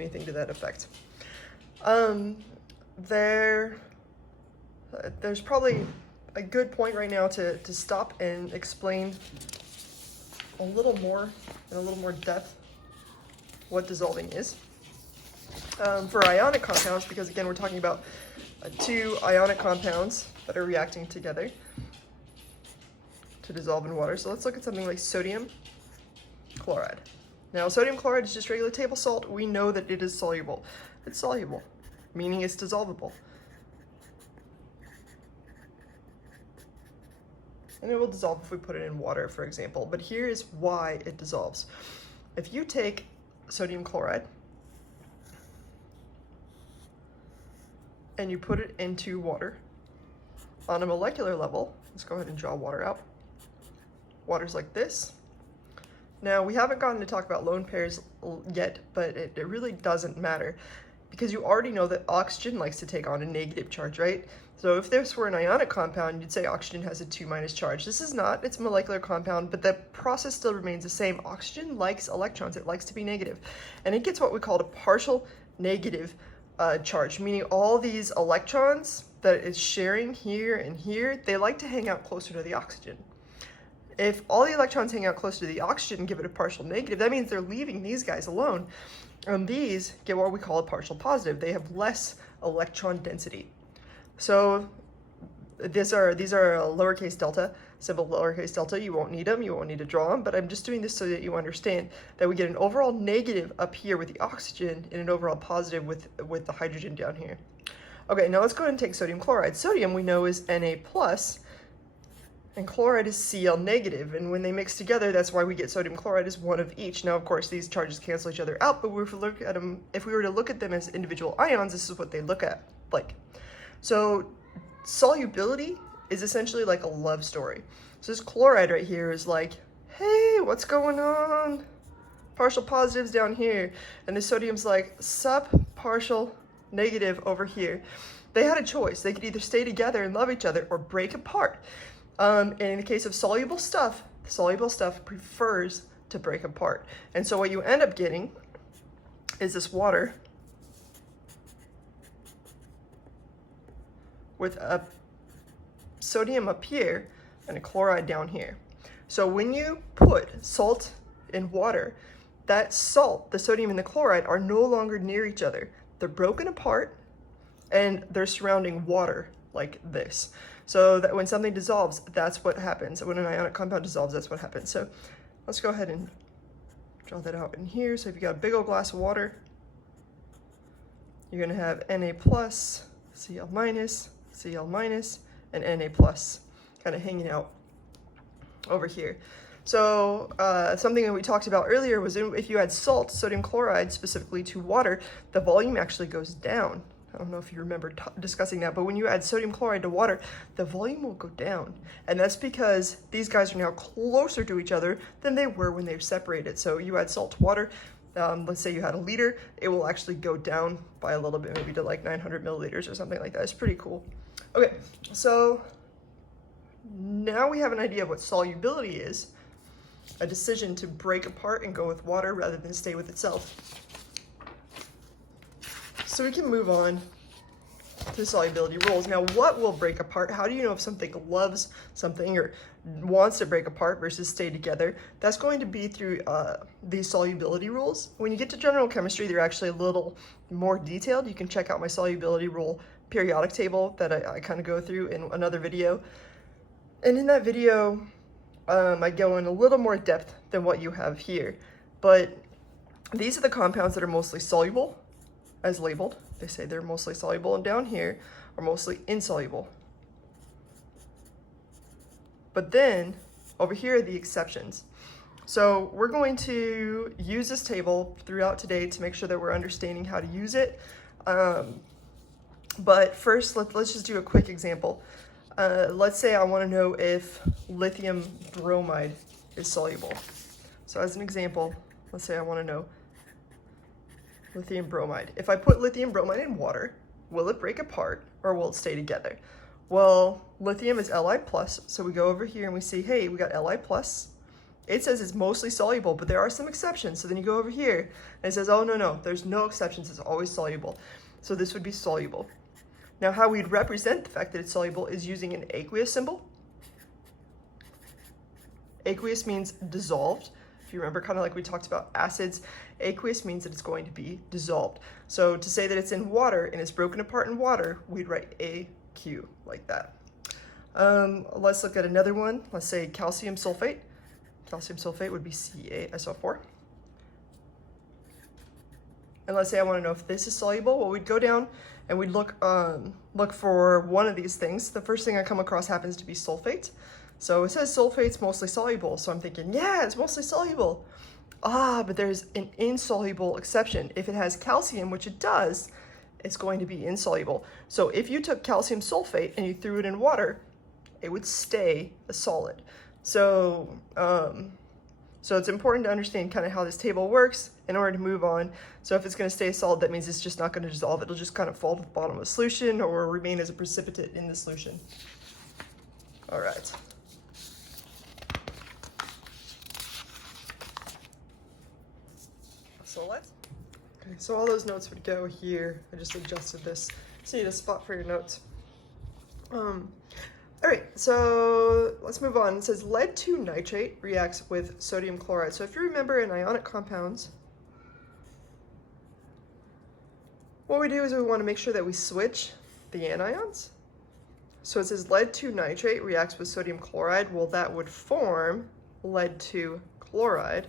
anything to that effect. There's probably a good point right now to stop and explain a little more, in a little more depth, what dissolving is. For ionic compounds, because again, we're talking about two ionic compounds that are reacting together to dissolve in water. So let's look at something like sodium chloride. Now, sodium chloride is just regular table salt. We know that it is soluble. It's soluble, meaning it's dissolvable. And it will dissolve if we put it in water, for example. But here is why it dissolves. If you take sodium chloride and you put it into water, on a molecular level, let's go ahead and draw water out. Water's like this. Now, we haven't gotten to talk about lone pairs yet, but it really doesn't matter because you already know that oxygen likes to take on a negative charge, right? So if this were an ionic compound, you'd say oxygen has a 2- charge. This is not, it's a molecular compound, but the process still remains the same. Oxygen likes electrons, it likes to be negative, and it gets what we call a partial negative charge, meaning all these electrons that it's sharing here and here, they like to hang out closer to the oxygen. If all the electrons hang out close to the oxygen and give it a partial negative, that means they're leaving these guys alone. And these get what we call a partial positive. They have less electron density. So these are a lowercase delta, symbol lowercase delta. You won't need them, you won't need to draw them, but I'm just doing this so that you understand that we get an overall negative up here with the oxygen and an overall positive with the hydrogen down here. Okay, now let's go ahead and take sodium chloride. Sodium we know is Na+, and chloride is Cl-, and when they mix together, that's why we get sodium chloride as one of each. Now, of course, these charges cancel each other out, but if we were to look at them as individual ions, this is what they look at like. So solubility is essentially like a love story. So this chloride right here is like, hey, what's going on? Partial positives down here, and the sodium's like sup, partial negative over here. They had a choice. They could either stay together and love each other or break apart. And in the case of soluble stuff, the soluble stuff prefers to break apart. And so what you end up getting is this water with a sodium up here and a chloride down here. So when you put salt in water, that salt, the sodium and the chloride, are no longer near each other. They're broken apart and they're surrounding water like this. So that when something dissolves, that's what happens. When an ionic compound dissolves, that's what happens. So let's go ahead and draw that out in here. So if you got a big old glass of water, you're gonna have Na+, Cl-, Cl-, and Na+, kind of hanging out over here. So something that we talked about earlier was if you add salt, sodium chloride, specifically to water, the volume actually goes down. I don't know if you remember discussing that, but when you add sodium chloride to water, the volume will go down. And that's because these guys are now closer to each other than they were when they were separated. So you add salt to water, let's say you had a liter, it will actually go down by a little bit, maybe to like 900 milliliters or something like that. It's pretty cool. Okay, so now we have an idea of what solubility is, a decision to break apart and go with water rather than stay with itself. So we can move on to solubility rules. Now, what will break apart? How do you know if something loves something or wants to break apart versus stay together? That's going to be through these solubility rules. When you get to general chemistry, they're actually a little more detailed. You can check out my solubility rule periodic table that I kind of go through in another video. And in that video, I go in a little more depth than what you have here. But these are the compounds that are mostly soluble, as labeled. They say they're mostly soluble, and down here are mostly insoluble. But then over here are the exceptions. So we're going to use this table throughout today to make sure that we're understanding how to use it. But first, let's just do a quick example. Let's say I want to know if lithium bromide is soluble. So as an example, let's say I want to know lithium bromide. If I put lithium bromide in water, will it break apart or will it stay together? Well, lithium is Li+, so we go over here and we see, hey, we got Li+, it says it's mostly soluble, but there are some exceptions. So then you go over here and it says, oh, no, there's no exceptions. It's always soluble. So this would be soluble. Now, how we'd represent the fact that it's soluble is using an aqueous symbol. Aqueous means dissolved. If you remember, kind of like we talked about acids, aqueous means that it's going to be dissolved. So to say that it's in water and it's broken apart in water, we'd write AQ like that. Let's look at another one. Let's say calcium sulfate. Calcium sulfate would be CaSO4. And let's say I want to know if this is soluble. Well, we'd go down and we'd look for one of these things. The first thing I come across happens to be sulfate. So it says sulfate's mostly soluble. So I'm thinking, yeah, it's mostly soluble. But there's an insoluble exception. If it has calcium, which it does, it's going to be insoluble. So if you took calcium sulfate and you threw it in water, it would stay a solid. So it's important to understand kind of how this table works in order to move on. So if it's going to stay a solid, that means it's just not going to dissolve. It'll just kind of fall to the bottom of the solution or remain as a precipitate in the solution. All right. So all those notes would go here. I just adjusted this. So you need a spot for your notes. All right, so let's move on. It says lead 2 nitrate reacts with sodium chloride. So if you remember in ionic compounds, what we do is we want to make sure that we switch the anions. So it says lead 2 nitrate reacts with sodium chloride. Well, that would form lead 2 chloride.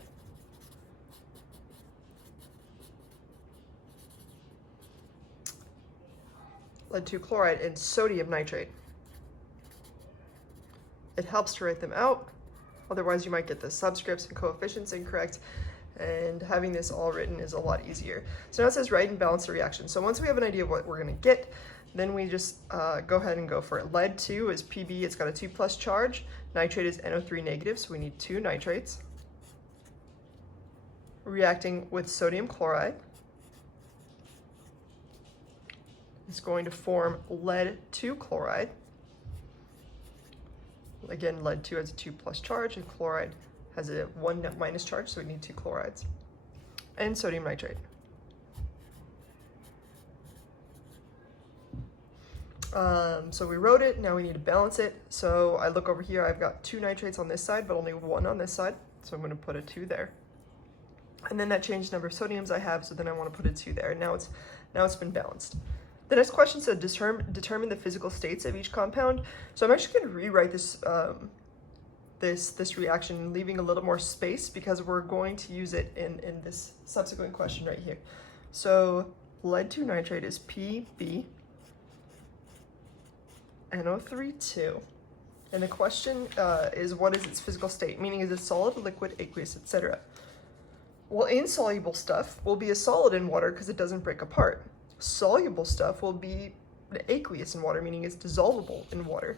Lead 2 chloride and sodium nitrate. It helps to write them out, otherwise you might get the subscripts and coefficients incorrect, and having this all written is a lot easier. So now it says write and balance the reaction. So once we have an idea of what we're going to get, then we just go ahead and go for it. Lead 2 is Pb, it's got a 2+ charge. Nitrate is NO3 negative, so we need 2 nitrates. Reacting with sodium chloride. It's going to form lead 2 chloride. Again, lead 2 has a 2+ charge and chloride has a 1- charge, so we need 2 chlorides. And sodium nitrate. So we wrote it, now we need to balance it. So I look over here, I've got 2 nitrates on this side, but only 1 on this side. So I'm going to put a 2 there. And then that changed number of sodiums I have, so then I want to put a 2 there. Now it's been balanced. The next question said determine the physical states of each compound. So I'm actually going to rewrite this this reaction, leaving a little more space because we're going to use it in this subsequent question right here. So lead 2 nitrate is Pb NO3 and the question is what is its physical state, meaning is it solid, liquid, aqueous, etc. Well, insoluble stuff will be a solid in water because it doesn't break apart. Soluble stuff will be aqueous in water, meaning it's dissolvable in water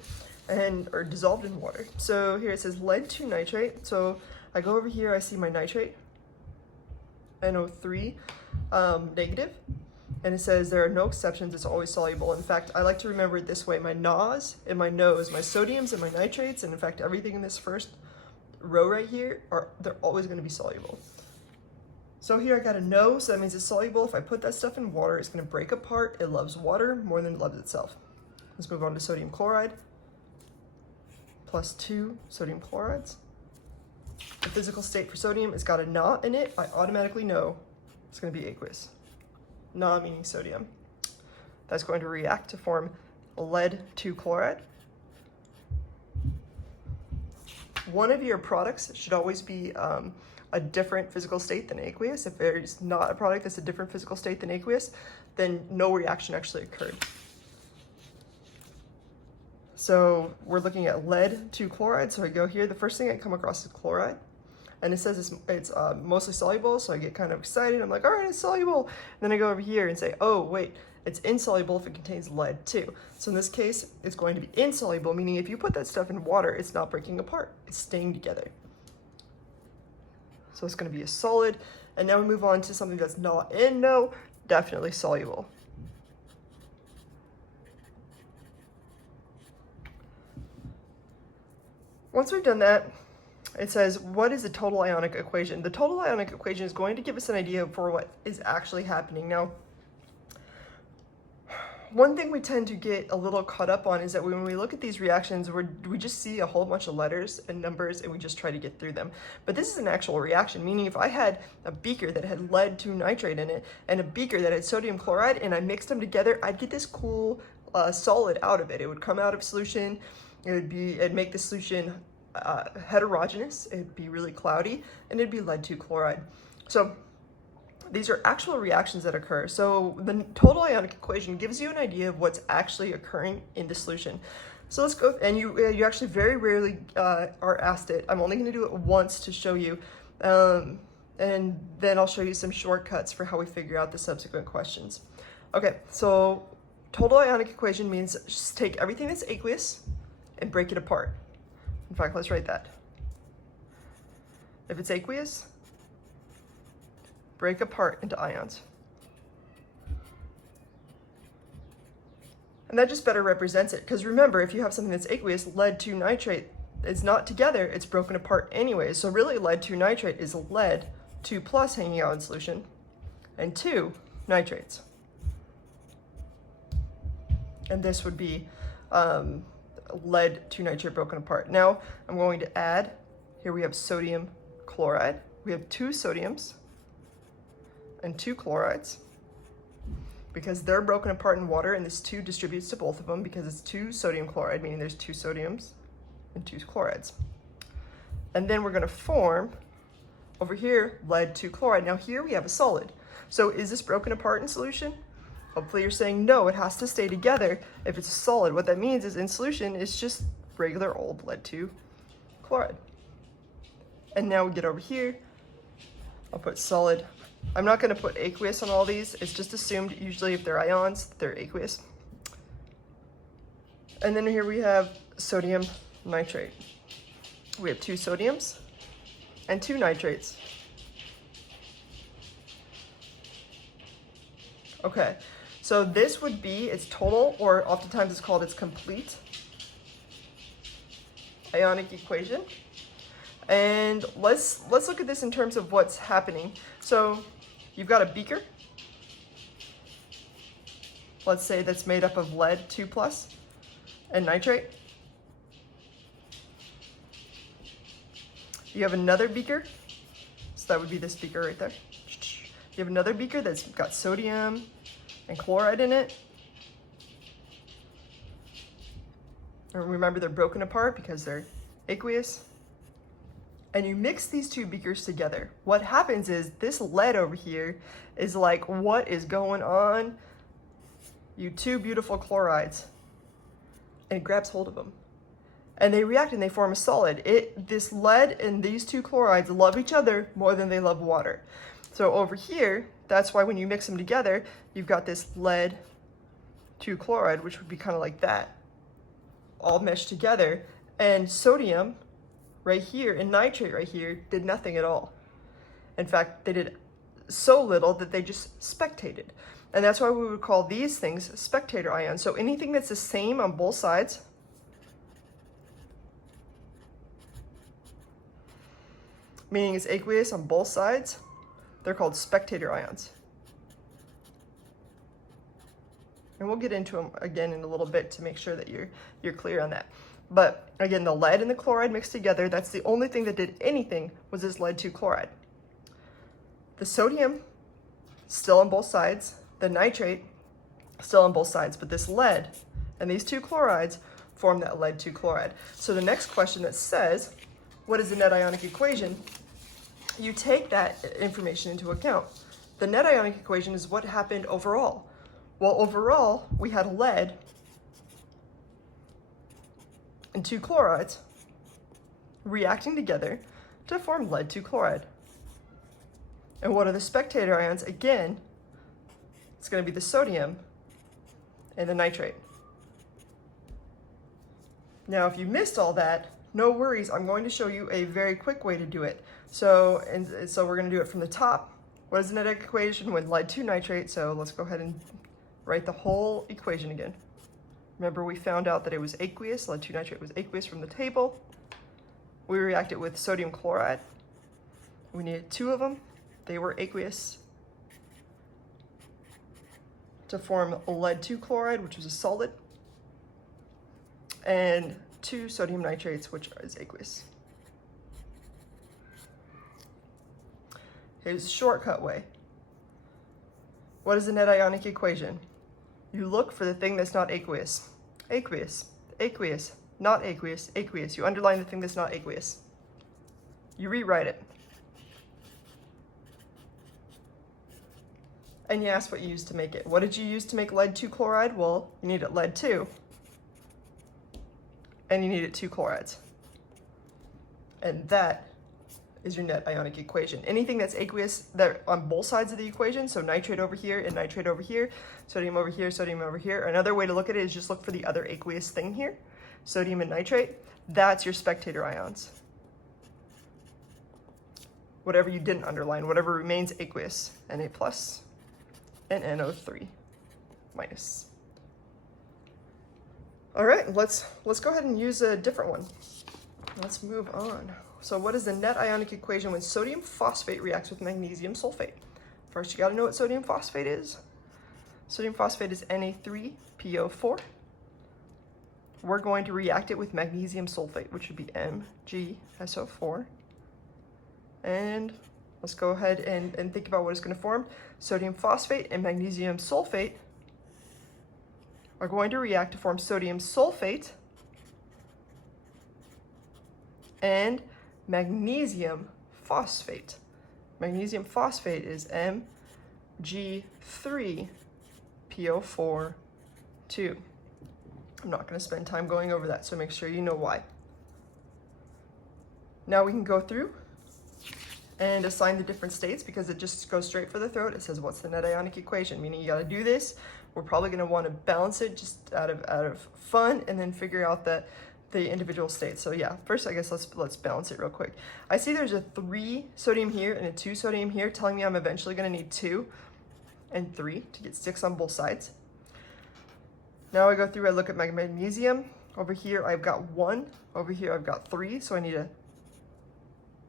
or dissolved in water. So here it says lead 2 nitrate. So I go over here, I see my nitrate, NO3 negative, and it says there are no exceptions, it's always soluble. In fact, I like to remember it this way: my NOS and my NOs, my sodiums and my nitrates, and in fact everything in this first row right here, they're always going to be soluble. So here I got a no, so that means it's soluble. If I put that stuff in water, it's going to break apart. It loves water more than it loves itself. Let's move on to sodium chloride. Plus 2 sodium chlorides. The physical state for sodium, it's got a Na in it. I automatically know it's going to be aqueous. Na meaning sodium. That's going to react to form lead 2 chloride. One of your products should always be a different physical state than aqueous. If there's not a product that's a different physical state than aqueous, then no reaction actually occurred. So we're looking at lead 2 chloride. So I go here, the first thing I come across is chloride. And it says it's mostly soluble, so I get kind of excited. I'm like, all right, it's soluble. And then I go over here and say, oh, wait, it's insoluble if it contains lead too. So in this case, it's going to be insoluble, meaning if you put that stuff in water, it's not breaking apart. It's staying together. So it's going to be a solid. And now we move on to something that's not in no, definitely soluble. Once we've done that, it says, what is the total ionic equation? The total ionic equation is going to give us an idea for what is actually happening. Now, one thing we tend to get a little caught up on is that when we look at these reactions, we just see a whole bunch of letters and numbers and we just try to get through them. But this is an actual reaction, meaning if I had a beaker that had lead 2 nitrate in it and a beaker that had sodium chloride and I mixed them together, I'd get this cool solid out of it. It would come out of solution. It'd make the solution heterogeneous. It'd be really cloudy and it'd be lead 2 chloride. So these are actual reactions that occur. So the total ionic equation gives you an idea of what's actually occurring in the solution. So let's go, and you actually very rarely are asked it. I'm only going to do it once to show you, and then I'll show you some shortcuts for how we figure out the subsequent questions. Okay, so total ionic equation means just take everything that's aqueous and break it apart. In fact, let's write that. If it's aqueous, break apart into ions. And that just better represents it, because remember, if you have something that's aqueous, lead 2 nitrate, it's not together, it's broken apart anyways. So really lead 2 nitrate is lead 2 plus hanging out in solution and 2 nitrates. And this would be lead 2 nitrate broken apart. Now I'm going to add, here we have sodium chloride. We have 2 sodiums and 2 chlorides, because they're broken apart in water, and this 2 distributes to both of them because it's 2 sodium chloride, meaning there's 2 sodiums and 2 chlorides. And then we're going to form over here lead 2 chloride. Now here we have a solid. So is this broken apart in solution? Hopefully you're saying no, it has to stay together if it's a solid. What that means is in solution it's just regular old lead 2 chloride. And now we get over here, I'll put solid. I'm not going to put aqueous on all these. It's just assumed usually if they're ions, they're aqueous. And then here we have sodium nitrate. We have 2 sodiums and 2 nitrates. Okay, so this would be its total, or oftentimes it's called its complete ionic equation. And let's look at this in terms of what's happening. So you've got a beaker, let's say that's made up of lead 2 plus and nitrate. You have another beaker, so that would be this beaker right there. You have another beaker that's got sodium and chloride in it. And remember, they're broken apart because they're aqueous. And you mix these 2 beakers together. What happens is this lead over here is like, what is going on? You 2 beautiful chlorides. And it grabs hold of them. And they react and they form a solid. This lead and these 2 chlorides love each other more than they love water. So over here, that's why when you mix them together, you've got this lead 2 chloride, which would be kind of like that, all meshed together. And sodium right here and nitrate right here did nothing at all. In fact, they did so little that they just spectated. And that's why we would call these things spectator ions. So anything that's the same on both sides, meaning it's aqueous on both sides, they're called spectator ions. And we'll get into them again in a little bit to make sure that you're clear on that. But again, the lead and the chloride mixed together, that's the only thing that did anything, was this lead 2 chloride. The sodium, still on both sides. The nitrate, still on both sides. But this lead and these 2 chlorides form that lead 2 chloride. So the next question that says, what is the net ionic equation? You take that information into account. The net ionic equation is what happened overall. Well, overall, we had lead and 2 chlorides reacting together to form lead 2 chloride. And what are the spectator ions? Again, it's going to be the sodium and the nitrate. Now, if you missed all that, no worries. I'm going to show you a very quick way to do it. So we're going to do it from the top. What is the net equation when lead 2 nitrate? So let's go ahead and write the whole equation again. Remember, we found out that it was aqueous. Lead 2 nitrate was aqueous from the table. We react it with sodium chloride. We needed 2 of them. They were aqueous. To form lead 2 chloride, which was a solid, and 2 sodium nitrates, which is aqueous. Here's the shortcut way. What is the net ionic equation? You look for the thing that's not aqueous. Aqueous, aqueous, not aqueous, aqueous. You underline the thing that's not aqueous. You rewrite it. And you ask what you used to make it. What did you use to make lead 2 chloride? Well, you needed lead 2. And you needed 2 chlorides. And that is your net ionic equation. Anything that's aqueous that on both sides of the equation, so nitrate over here and nitrate over here, sodium over here, sodium over here. Another way to look at it is just look for the other aqueous thing here, sodium and nitrate. That's your spectator ions. Whatever you didn't underline, whatever remains aqueous, Na plus and NO3 minus. All right, let's go ahead and use a different one. Let's move on. So what is the net ionic equation when sodium phosphate reacts with magnesium sulfate? First, you gotta know what sodium phosphate is. Sodium phosphate is Na3PO4. We're going to react it with magnesium sulfate, which would be MgSO4. And let's go ahead and think about what it's gonna form. Sodium phosphate and magnesium sulfate are going to react to form sodium sulfate and magnesium phosphate. Magnesium phosphate is Mg3PO4 2. I'm not going to spend time going over that, so make sure you know why. Now we can go through and assign the different states because it just goes straight for the throat. It says, what's the net ionic equation? Meaning you got to do this. We're probably going to want to balance it just out of fun and then figure out the individual states. So yeah, first I guess let's balance it real quick. I see there's a 3 sodium here and a 2 sodium here, telling me I'm eventually going to need 2 and 3 to get 6 on both sides. Now I go through, I look at my magnesium. Over here I've got 1, over here I've got 3, so I need a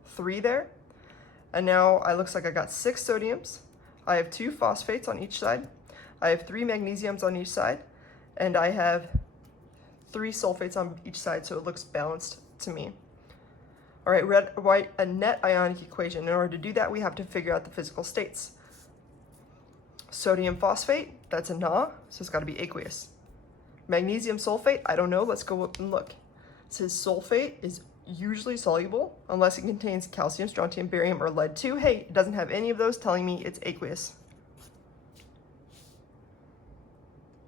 3 there. And now it looks like I got 6 sodiums. I have 2 phosphates on each side. I have 3 magnesiums on each side, and I have 3 sulfates on each side, so it looks balanced to me. All right, write a net ionic equation. In order to do that, we have to figure out the physical states. Sodium phosphate, that's a Na, so it's got to be aqueous. Magnesium sulfate, I don't know, let's go up and look. It says sulfate is usually soluble unless it contains calcium, strontium, barium, or lead 2. Hey, it doesn't have any of those, telling me it's aqueous.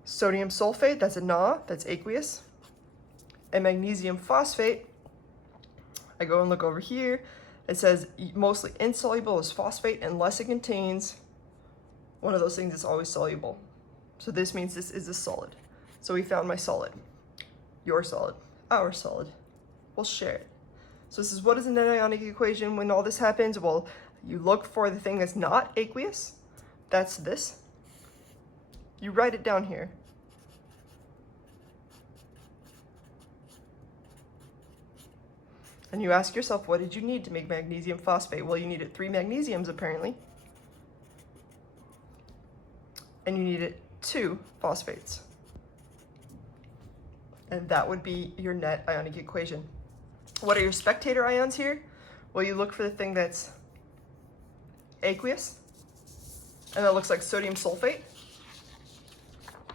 Sodium sulfate, that's a Na, that's aqueous. And magnesium phosphate, I go and look over here. It says mostly insoluble is phosphate unless it contains one of those things that's always soluble. So this means this is a solid. So we found my solid, your solid, our solid. We'll share it. So this is, what is the net ionic equation when all this happens? Well, you look for the thing that's not aqueous. That's this. You write it down here. And you ask yourself, what did you need to make magnesium phosphate? Well, you needed 3 magnesiums apparently. And you needed 2 phosphates. And that would be your net ionic equation. What are your spectator ions here? Well, you look for the thing that's aqueous. And that looks like sodium sulfate,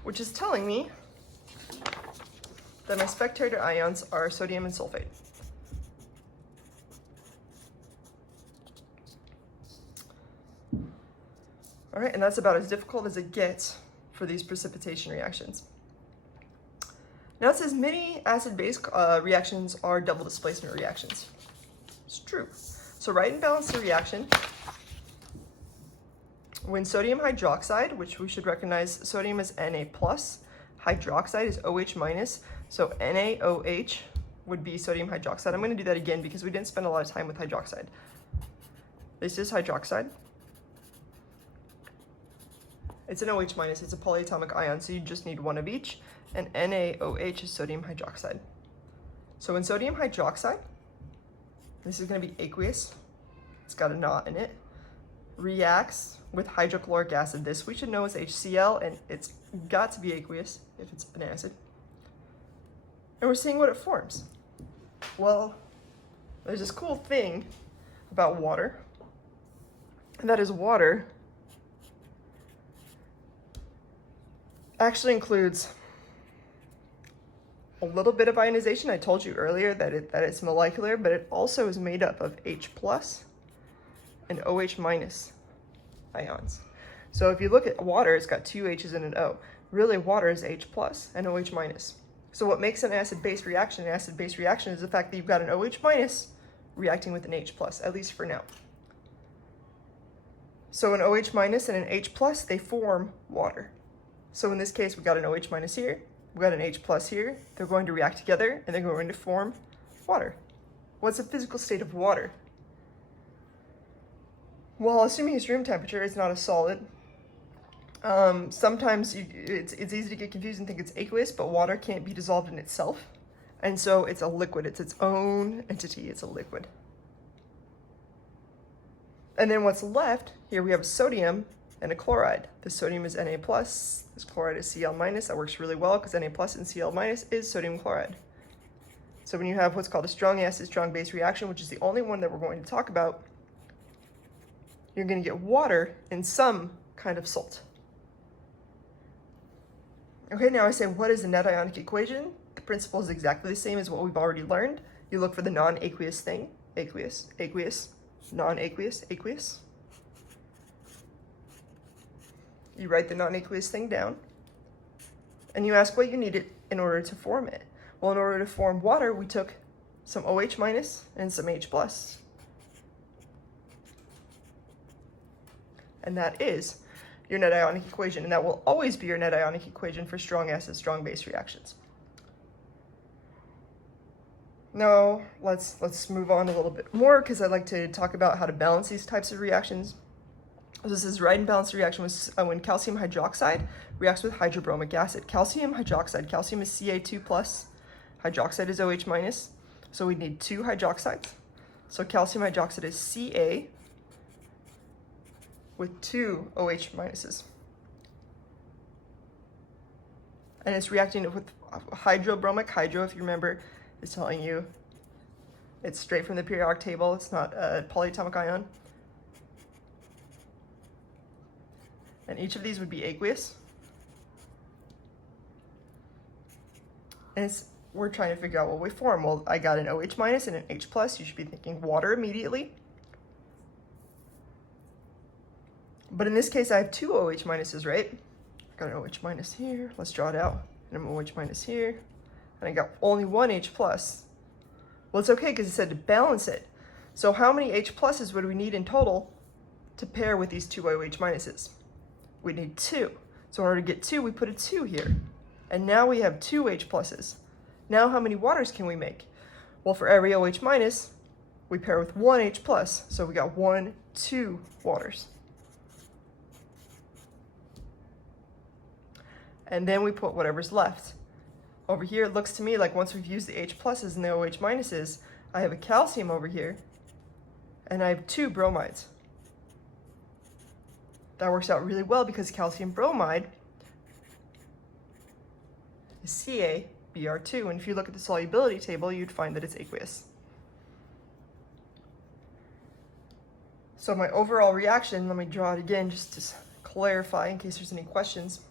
which is telling me that my spectator ions are sodium and sulfate. All right, and that's about as difficult as it gets for these precipitation reactions. Now it says many acid-base reactions are double displacement reactions. It's true. So write and balance the reaction. When sodium hydroxide, which we should recognize, sodium is Na+, hydroxide is OH minus, so NaOH would be sodium hydroxide. I'm going to do that again because we didn't spend a lot of time with hydroxide. This is hydroxide. It's an OH minus, it's a polyatomic ion, so you just need 1 of each, and NaOH is sodium hydroxide. So when sodium hydroxide This is going to be aqueous. It's got a knot in it. Reacts with hydrochloric acid. This we should know is HCl, and it's got to be aqueous if it's an acid. And we're seeing what it forms. Well, there's this cool thing about water, and that is water actually includes a little bit of ionization. I told you earlier that it's molecular, but it also is made up of H plus and OH minus ions. So if you look at water, it's got two H's and an O. Really, water is H plus and OH minus. So what makes an acid-base reaction an acid-base reaction is the fact that you've got an OH minus reacting with an H plus, at least for now. So an OH minus and an H plus, they form water. So in this case, we've got an OH minus here, we've got an H plus here. They're going to react together and they're going to form water. What's the physical state of water? Well, assuming it's room temperature, it's not a solid. Sometimes it's easy to get confused and think it's aqueous, but water can't be dissolved in itself. And so it's a liquid. It's its own entity. It's a liquid. And then what's left, here we have a sodium and a chloride. The sodium is Na+, this chloride is Cl-. That works really well because Na+ and Cl- is sodium chloride. So when you have what's called a strong acid, strong base reaction, which is the only one that we're going to talk about, you're going to get water in some kind of salt. Okay, now I say, what is the net ionic equation? The principle is exactly the same as what we've already learned. You look for the non-aqueous thing, aqueous, aqueous, non-aqueous, aqueous. You write the non-aqueous thing down, and you ask what you needed in order to form it. Well, in order to form water, we took some OH minus and some H plus. And that is your net ionic equation, and that will always be your net ionic equation for strong acid, strong base reactions. Now, let's move on a little bit more because I'd like to talk about how to balance these types of reactions. This is right and balanced reaction with when calcium hydroxide reacts with hydrobromic acid. Calcium hydroxide, calcium is Ca2 plus, hydroxide is OH minus, so we need two hydroxides. So calcium hydroxide is Ca with two OH minuses. And it's reacting with hydrobromic. Hydro, if you remember, is telling you it's straight from the periodic table. It's not a polyatomic ion. And each of these would be aqueous. And we're trying to figure out what we form. Well, I got an OH minus and an H plus. You should be thinking water immediately. But in this case, I have two OH minuses, right? I got an OH minus here. Let's draw it out. And an OH minus here. And I got only one H plus. Well, it's okay because it said to balance it. So how many H pluses would we need in total to pair with these two OH minuses? We need two. So in order to get two, we put a 2 here. And now we have two H pluses. Now how many waters can we make? Well, for every OH minus, we pair with one H plus. So we got 1, 2 waters. And then we put whatever's left. Over here, it looks to me like once we've used the H pluses and the OH minuses, I have a calcium over here, and I have two bromides. That works out really well because calcium bromide is CaBr2, and if you look at the solubility table, you'd find that it's aqueous. So my overall reaction, let me draw it again just to clarify in case there's any questions,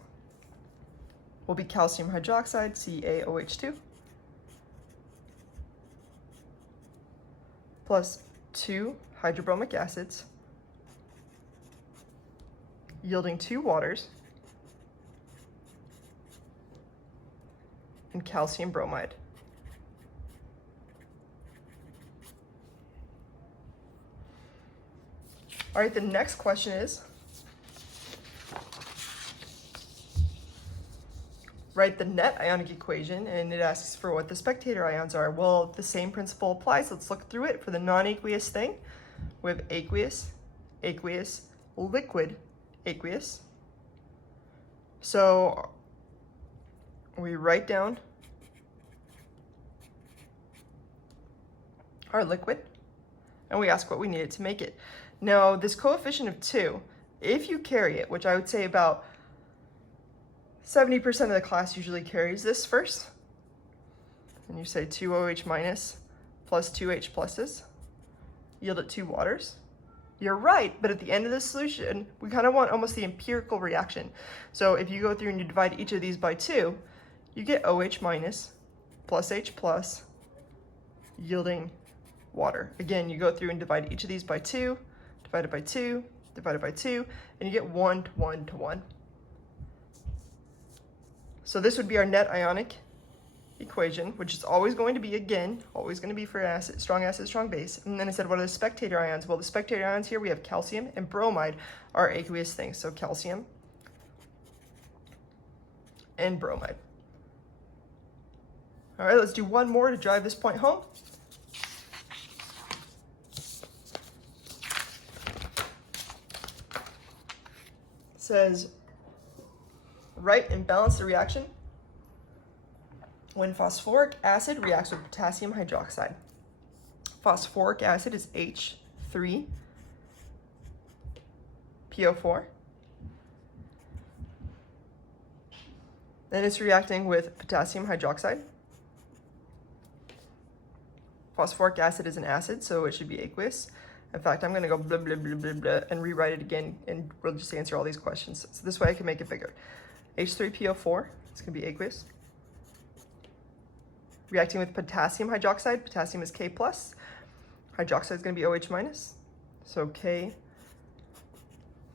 will be calcium hydroxide, CaOH2, plus 2 hydrobromic acids, yielding 2 waters, and calcium bromide. All right, the next question is, write the net ionic equation, and it asks for what the spectator ions are. Well, the same principle applies. Let's look through it. For the non-aqueous thing, we have aqueous, aqueous, liquid, aqueous. So we write down our liquid, and we ask what we need it to make it. Now, this coefficient of 2, if you carry it, which I would say about 70% of the class usually carries this first, and you say 2OH minus plus 2H pluses, yield at 2 waters. You're right, but at the end of the solution, we kind of want almost the empirical reaction. So if you go through and you divide each of these by 2, you get OH minus plus H plus, yielding water. Again, you go through and divide each of these by 2, divided by 2, divided by 2, and you get 1 to 1 to 1. So this would be our net ionic equation, which is always going to be, again, always going to be for acid, strong base. And then I said, what are the spectator ions? Well, the spectator ions here, we have calcium and bromide are aqueous things. So calcium and bromide. All right, let's do one more to drive this point home. It says, write and balance the reaction when phosphoric acid reacts with potassium hydroxide. Phosphoric acid is H3PO4. Then it's reacting with potassium hydroxide. Phosphoric acid is an acid, so it should be aqueous. In fact, I'm going to go blah, blah, blah, blah, blah, and rewrite it again, and we'll just answer all these questions. So this way I can make it bigger. H3PO4, it's going to be aqueous. Reacting with potassium hydroxide, potassium is K+. Hydroxide is going to be OH minus. So K,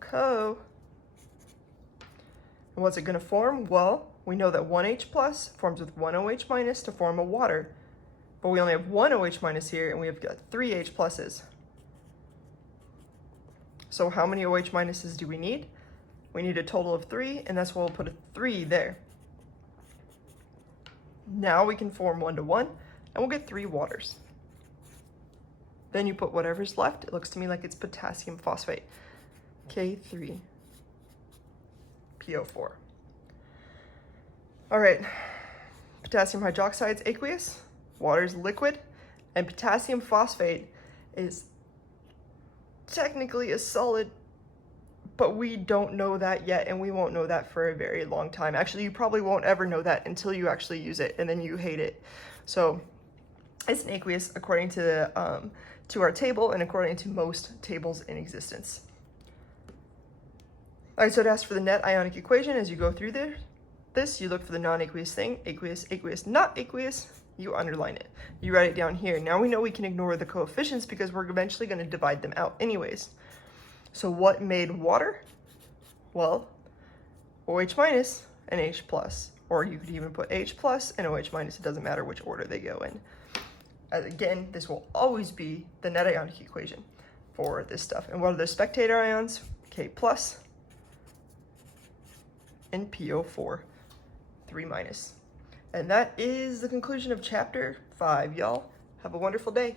co. And what's it going to form? Well, we know that 1H plus forms with 1 OH minus to form a water. But we only have 1 OH minus here, and we have got 3 H pluses. So how many OH minuses do we need? We need a total of 3, and that's why we'll put a 3 there. Now we can form 1 to 1, and we'll get 3 waters. Then you put whatever's left. It looks to me like it's potassium phosphate, K3PO4. All right, potassium hydroxide is aqueous, water is liquid, and potassium phosphate is technically a solid, but we don't know that yet, and we won't know that for a very long time. Actually, you probably won't ever know that until you actually use it, and then you hate it. So it's an aqueous according to the to our table and according to most tables in existence. All right, so it asks for the net ionic equation. As you go through this, you look for the non-aqueous thing, aqueous, aqueous, not aqueous. You underline it. You write it down here. Now we know we can ignore the coefficients because we're eventually going to divide them out anyways. So what made water? Well, OH minus and H plus, or you could even put H plus and OH minus. It doesn't matter which order they go in. Again, this will always be the net ionic equation for this stuff. And what are the spectator ions? K plus and PO4, 3 minus. And that is the conclusion of chapter 5, y'all. Have a wonderful day.